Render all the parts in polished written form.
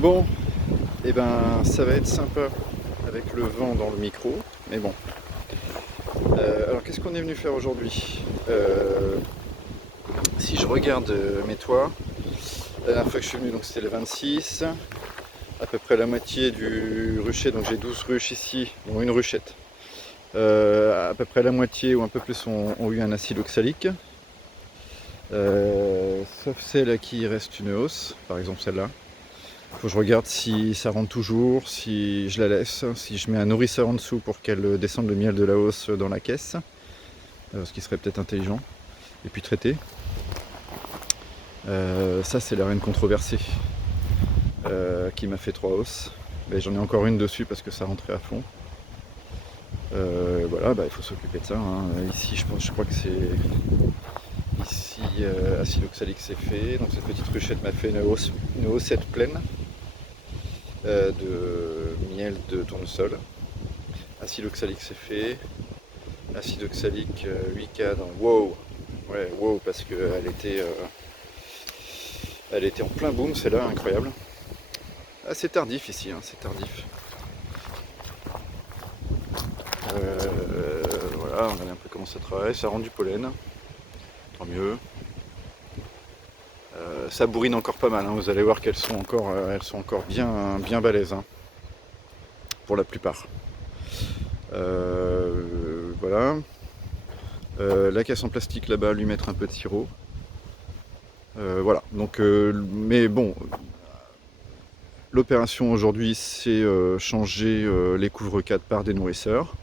Bon, et ben ça va être sympa avec le vent dans le micro, mais bon. Alors qu'est-ce qu'on est venu faire aujourd'hui? Si je regarde mes toits, la dernière fois que je suis venu donc c'était le 26, à peu près la moitié du rucher, donc j'ai 12 ruches ici, dont une ruchette. À peu près la moitié ou un peu plus ont eu un acide oxalique. Sauf celle à qui il reste une hausse, par exemple celle-là. Faut que je regarde si ça rentre toujours, si je la laisse, si je mets un nourrisseur en dessous pour qu'elle descende le miel de la hausse dans la caisse, ce qui serait peut-être intelligent, et puis traiter. Ça c'est la reine controversée qui m'a fait 3 hausses. Mais j'en ai encore une dessus parce que ça rentrait à fond. Voilà, il faut s'occuper de ça, hein. Ici je crois que c'est... Ici acide oxalique c'est fait, donc cette petite ruchette m'a fait une haussette pleine de miel de tournesol. Acide oxalique c'est fait. Acide oxalique 8 cadres. Wow! Ouais, wow, parce qu'elle elle était en plein boom, celle-là, incroyable. Ah, c'est tardif ici, hein, c'est tardif. Voilà, on regarde un peu comment ça travaille. Ça rend du pollen, tant mieux. Ça bourrine encore pas mal, hein. Vous allez voir elles sont encore bien balèzes, hein, pour la plupart. Voilà. La caisse en plastique là-bas, lui mettre un peu de sirop. Voilà, donc, mais bon, l'opération aujourd'hui c'est changer les couvre-cadres par des nourrisseurs.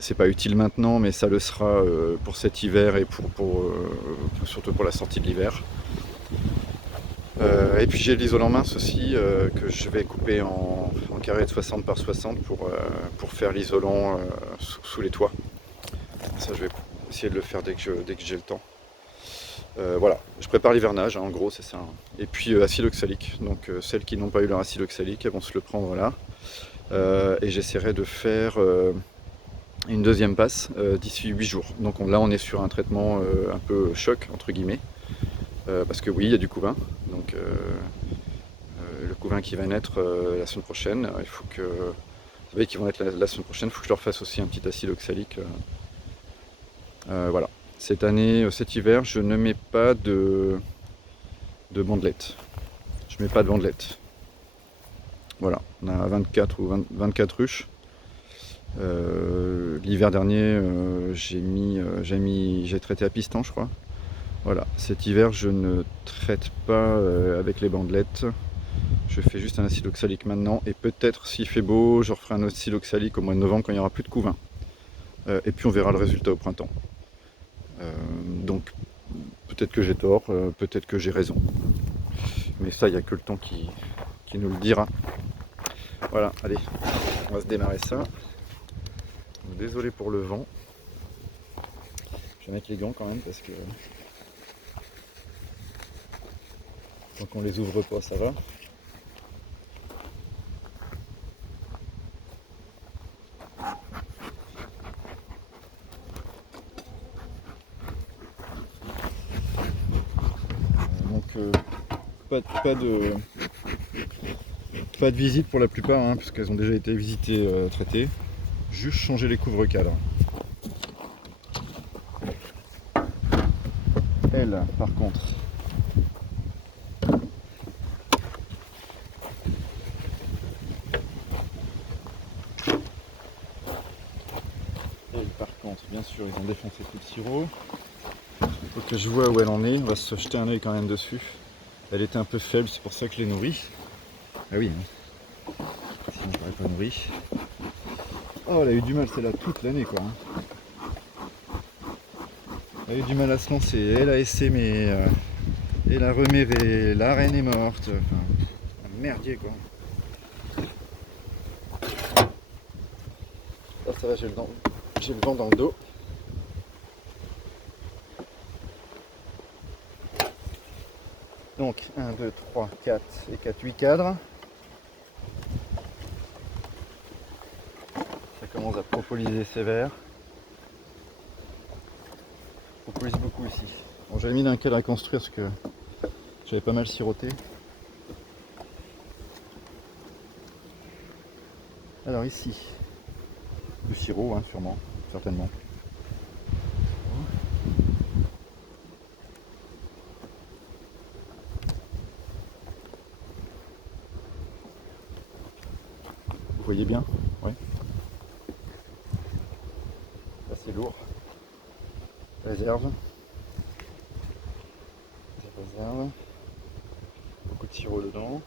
C'est pas utile maintenant, mais ça le sera pour cet hiver et surtout pour la sortie de l'hiver. Et puis j'ai l'isolant mince aussi que je vais couper en carré de 60 par 60 pour faire l'isolant sous les toits. Ça je vais essayer de le faire dès que j'ai le temps. Voilà, je prépare l'hivernage, hein, en gros c'est ça, hein. Et puis acide oxalique, donc celles qui n'ont pas eu leur acide oxalique, elles vont se le prendre là. Et j'essaierai de faire une deuxième passe d'ici 8 jours. Donc là on est sur un traitement un peu choc entre guillemets, parce que oui il y a du couvain, donc le couvain qui va naître la semaine prochaine, il faut que... Vous savez qu'ils vont naître la semaine prochaine, il faut que je leur fasse aussi un petit acide oxalique. Voilà. Cette année, cet hiver, je ne mets pas de bandelettes. Je mets pas de bandelettes. Voilà, on a 24 ou 24 ruches. L'hiver dernier, j'ai traité à piston, je crois. Voilà, cet hiver, je ne traite pas avec les bandelettes. Je fais juste un acide oxalique maintenant. Et peut-être, s'il fait beau, je referai un acide oxalique au mois de novembre quand il n'y aura plus de couvain. Et puis on verra le résultat au printemps. Donc, peut-être que j'ai tort, peut-être que j'ai raison. Mais ça, il n'y a que le temps qui nous le dira. Voilà, allez, on va se démarrer ça. Désolé pour le vent. Je vais mettre les gants quand même parce que tant qu'on les ouvre pas, ça va. Donc pas de visite pour la plupart, hein, parce qu'elles ont déjà été visitées, traitées. Juste changer les couvre-cadres. Elle, par contre, bien sûr, ils ont défoncé tout le sirop. Il faut que je vois où elle en est. On va se jeter un œil quand même dessus. Elle était un peu faible, c'est pour ça que je l'ai nourrie. Ah oui, hein. Sinon je l'aurais pas nourrie. Oh, elle a eu du mal celle-là toute l'année, quoi, hein. Elle a eu du mal à se lancer. Elle a essaimé. Et la remévé. La reine est morte. Enfin, un merdier, quoi. Là, ça va, j'ai le vent dans le dos. Donc 1, 2, 3, 4 et 4, 8 cadres. Ça commence à propoliser sévère. Propolise beaucoup ici. Bon, j'avais mis un cadre à construire parce que j'avais pas mal siroté. Alors ici, le sirop, hein, sûrement, certainement. Vous voyez bien? Ouais. Là c'est lourd. Réserve. Réserve. Beaucoup de sirop dedans.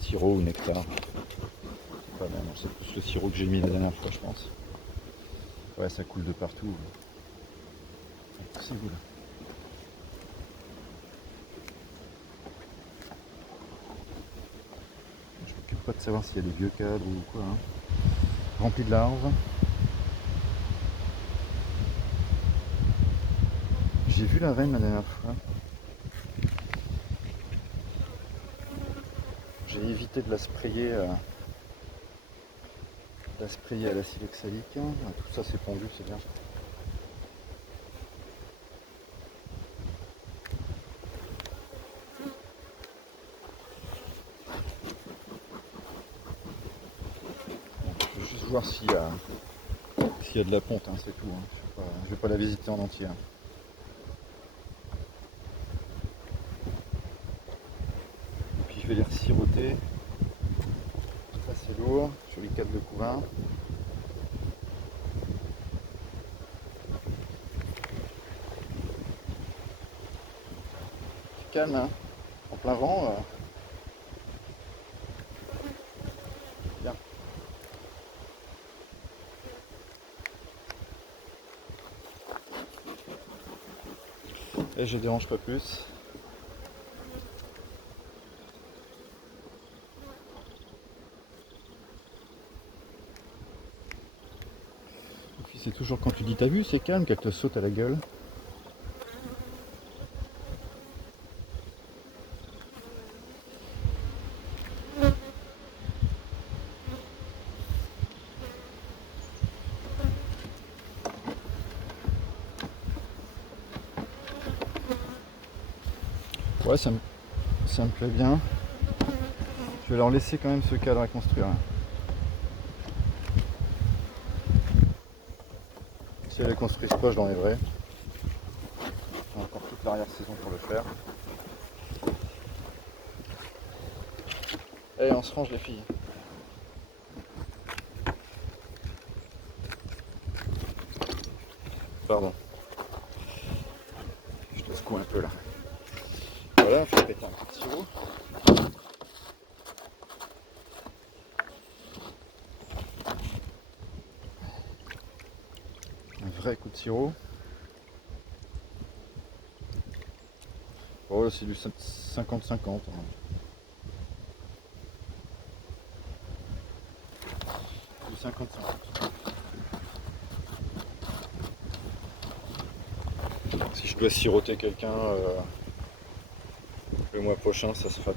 Sirop ou nectar. Pas mal, c'est plus le sirop que j'ai mis la dernière fois, je pense. Ouais, ça coule de partout. C'est cool. Je m'occupe pas de savoir s'il y a des vieux cadres ou quoi. Hein. Rempli de larves. J'ai vu la reine la dernière fois. J'ai évité de la sprayer à l'acide oxalique. Tout ça c'est pondu, c'est bien. Je vais juste voir s'il y a de la ponte, hein, c'est tout. Hein. Je vais pas la visiter en entier. Hein. Et puis je vais les resiroter. Ça c'est lourd, sur les 4 de couvain. Calme, hein. En plein vent. Bien. Et je dérange pas plus. Et puis c'est toujours quand tu dis t'as vu, c'est calme qu'elle te saute à la gueule. Ouais, ça me plaît bien. Je vais leur laisser quand même ce cadre à construire. Si elles ne construisent pas, je l'enlèverai. J'ai encore toute l'arrière-saison pour le faire. Allez, on se range les filles. Pardon. Je te secoue un peu là. Voilà, on fait péter un coup de sirop. Un vrai coup de sirop. Oh, c'est du 50-50. Hein. Du 50-50. Si je dois siroter quelqu'un le mois prochain, ça sera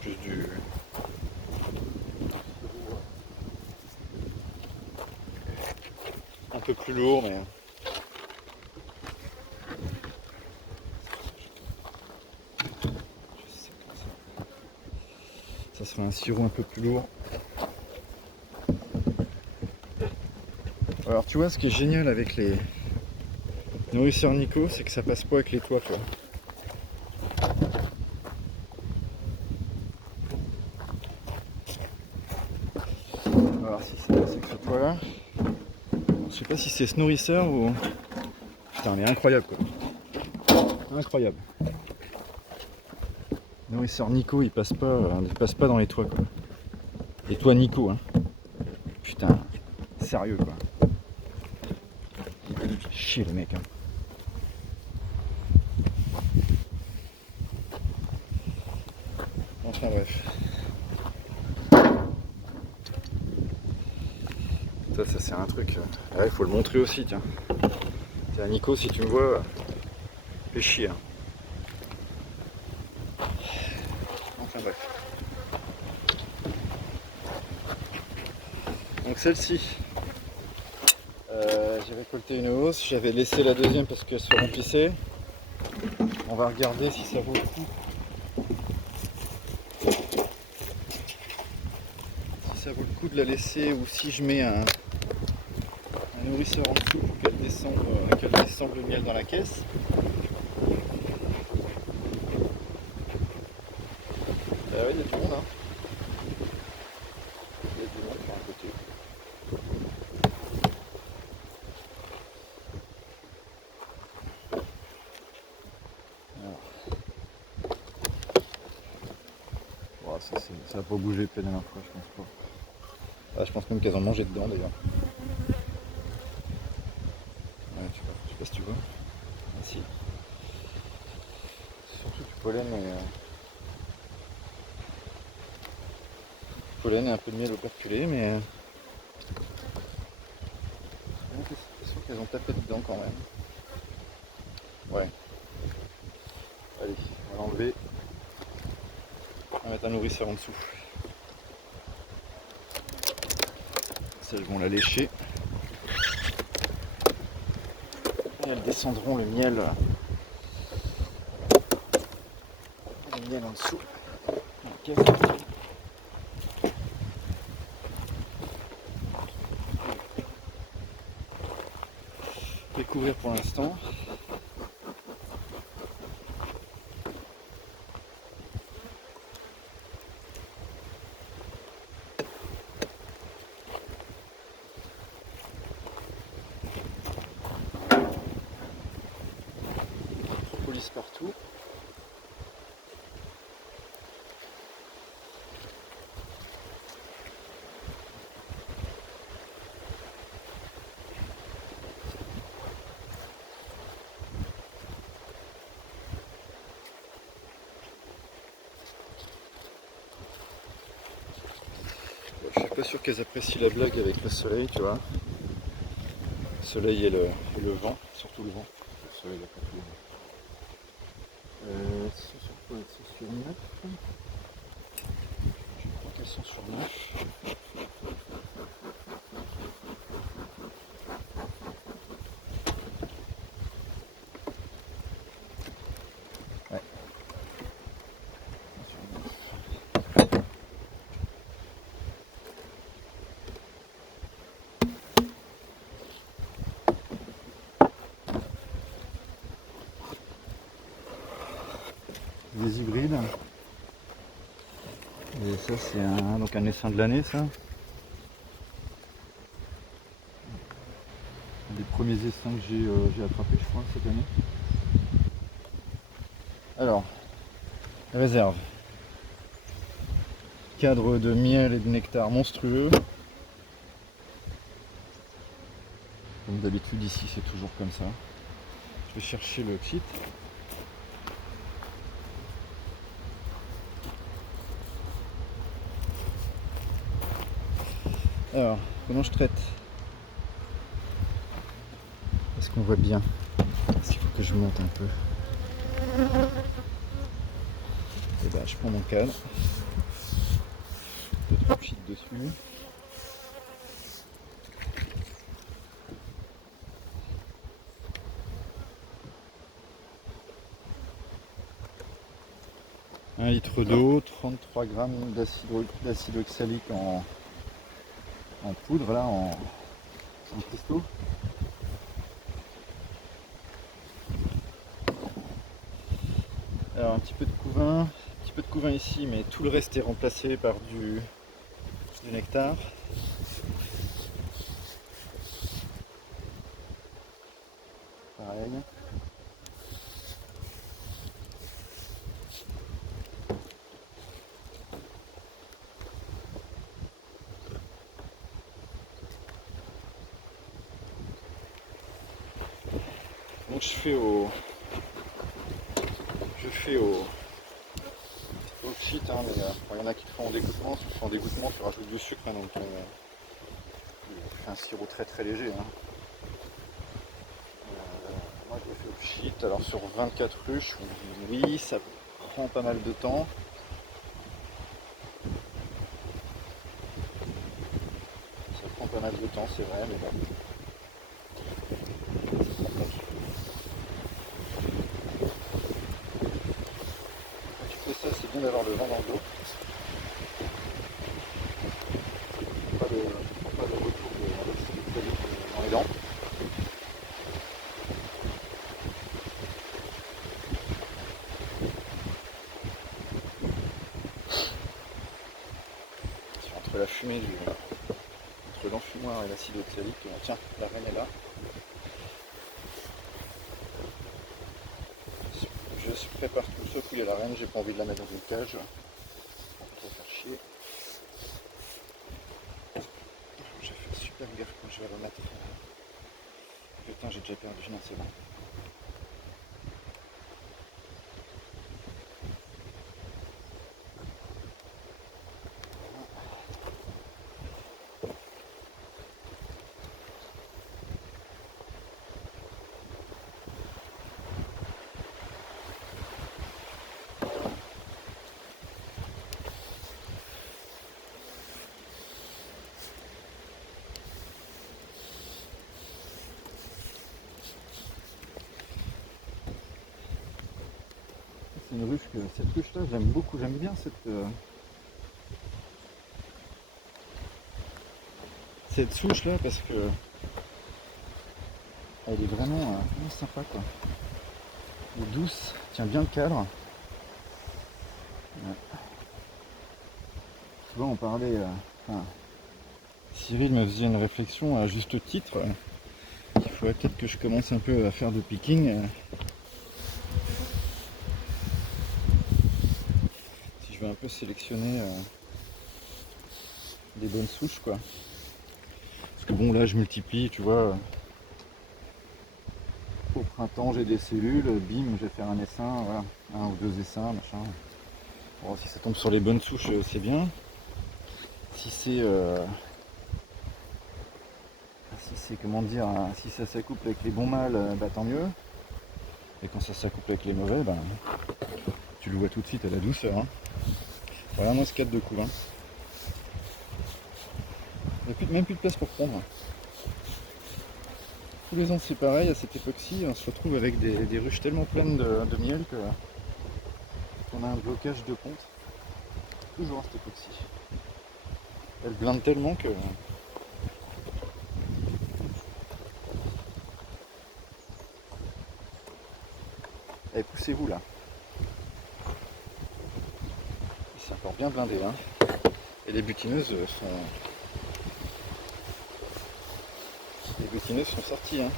plus du... un peu plus lourd, mais... Ça sera un sirop un peu plus lourd. Alors tu vois, ce qui est génial avec les nourrisseurs Nico, c'est que ça passe pas avec les toits, toi. On va voir si ça passe avec ce toit là. Je sais pas si c'est ce nourrisseur ou... Putain, mais incroyable quoi. Incroyable. Nourrisseur Nico, il passe pas dans les toits quoi. Les toits Nico, hein. Putain, sérieux quoi. Il fait chier le mec, hein. Enfin bref. Ça c'est un truc. Il faut le montrer aussi, tiens. Tiens, Nico, si tu me vois, fais chier. Hein. Enfin bref. Donc celle-ci, j'ai récolté une hausse, j'avais laissé la deuxième parce qu'elle se remplissait. On va regarder si ça vaut le coup ça vaut le coup de la laisser ou si je mets un nourrisseur en dessous pour qu'elle descende le miel dans la caisse. Ah ouais, il y a du monde, hein. Il y a du monde sur un côté. Bon, ça va pas bouger la dernière fois, je pense pas. Ah, je pense même qu'elles ont mangé dedans d'ailleurs. Ouais, tu vois, je sais pas si tu vois. Ah, si. Surtout du pollen et un peu de miel operculé, mais j'ai l'impression qu'elles ont tapé dedans quand même. Ouais. Allez, on va l'enlever. On va mettre un nourrisseur en dessous. Ça, elles vont la lécher. Et elles descendront le miel en dessous. Okay. Découvrir pour l'instant. Police partout. Je suis pas sûr qu'elles apprécient la blague avec le soleil, tu vois. Le soleil et le vent, surtout le vent. Le soleil, il a pas tout le vent. C'est sur quoi? C'est sur 9. Je crois qu'elles sont sur 9. Ouais. Sur 9. Des hybrides. Et ça c'est un essaim de l'année, ça. Un des premiers essaims que j'ai attrapé, je crois, cette année. Alors, réserve. Cadre de miel et de nectar monstrueux. Comme d'habitude ici c'est toujours comme ça. Je vais chercher le kit. Alors, comment je traite? Est-ce qu'on voit bien? Est-ce qu'il faut que je monte un peu? Et ben, je prends mon cadre. 2-3 pchits dessus. Un litre d'eau, 33 grammes d'acide oxalique en poudre, là, en cristaux. Alors un petit peu de couvain ici, mais tout le reste est remplacé par du nectar. Pareil. Donc je fais au shit, hein, mais il y en a qui te font en dégoûtement. Si tu fais en dégoûtement, tu rajoutes du sucre, hein, donc tu fais un sirop très très léger. Hein. Moi je le fais au shit, alors sur 24 ruches, oui, ça prend pas mal de temps. Ça prend pas mal de temps, c'est vrai, mais bon. Ça, c'est bien d'avoir le vent dans le dos. fumée entre l'enfumoir et l'acide oxalique. Tiens, la reine est là. Je prépare tout, sauf qu'il y a la reine, j'ai pas envie de la mettre dans une cage. Pour faire chier. Je vais faire super gaffe quand je vais remettre. Putain, j'ai déjà perdu. Non, c'est bon. C'est une ruche cette ruche là j'aime beaucoup, j'aime bien cette souche là parce que elle est vraiment sympa quoi. Elle est douce, tient bien le cadre. Ouais. Souvent on parlait, Cyril me faisait une réflexion à juste titre. Il faudrait peut-être que je commence un peu à faire du picking. Si je veux un peu sélectionner des bonnes souches quoi. Parce que bon là je multiplie, tu vois. Au printemps j'ai des cellules, bim, je vais faire un essaim, voilà, un ou deux essaims, machin. Bon, si ça tombe sur les bonnes souches, c'est bien. Si c'est comment dire, si ça s'accouple avec les bons mâles, bah tant mieux. Et quand ça s'accouple avec les mauvais, bah tu le vois tout de suite à la douceur. Hein. Voilà, moi c'est 4 de coups. Hein. Il n'y a même plus de place pour prendre. Tous les ans c'est pareil, à cette époque-ci, on se retrouve avec des ruches tellement pleines de miel qu'on a un blocage de ponte. Toujours à cette époque-ci. Elle blinde tellement que... Allez, poussez-vous là. C'est encore bien blindé. Hein. Et les butineuses sont... Les butineuses sont sorties. Hein.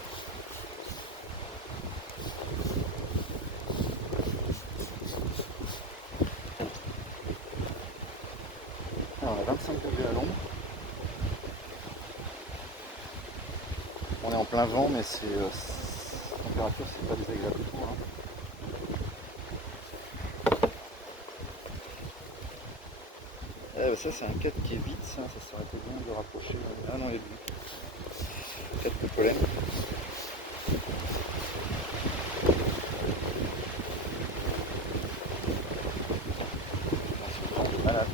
Alors, on a 25 degrés à l'ombre. On est en plein vent, mais la température, c'est pas désagréable du tout. Hein. Ça, c'est un 4 qui est vide, ça serait bien de rapprocher. Ah non, il est vide. 4 de pollen. C'est malade.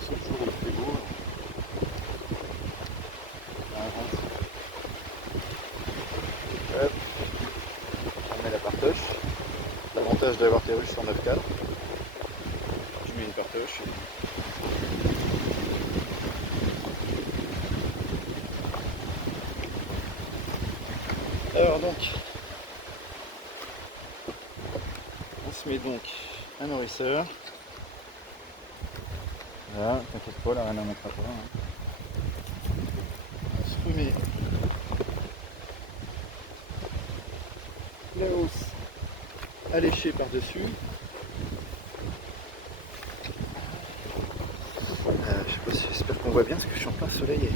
Sauf jour où il fait beau. Hop, on met la partoche. L'avantage d'avoir tes ruches sur 9-4. Tu mets une partoche. Alors donc, on se met donc un nourrisseur. Voilà, t'inquiète pas, la reine n'en mettra pas. Hein. On se remet la hausse alléchée par-dessus. Je sais pas si j'espère qu'on voit bien parce que je suis en plein soleil.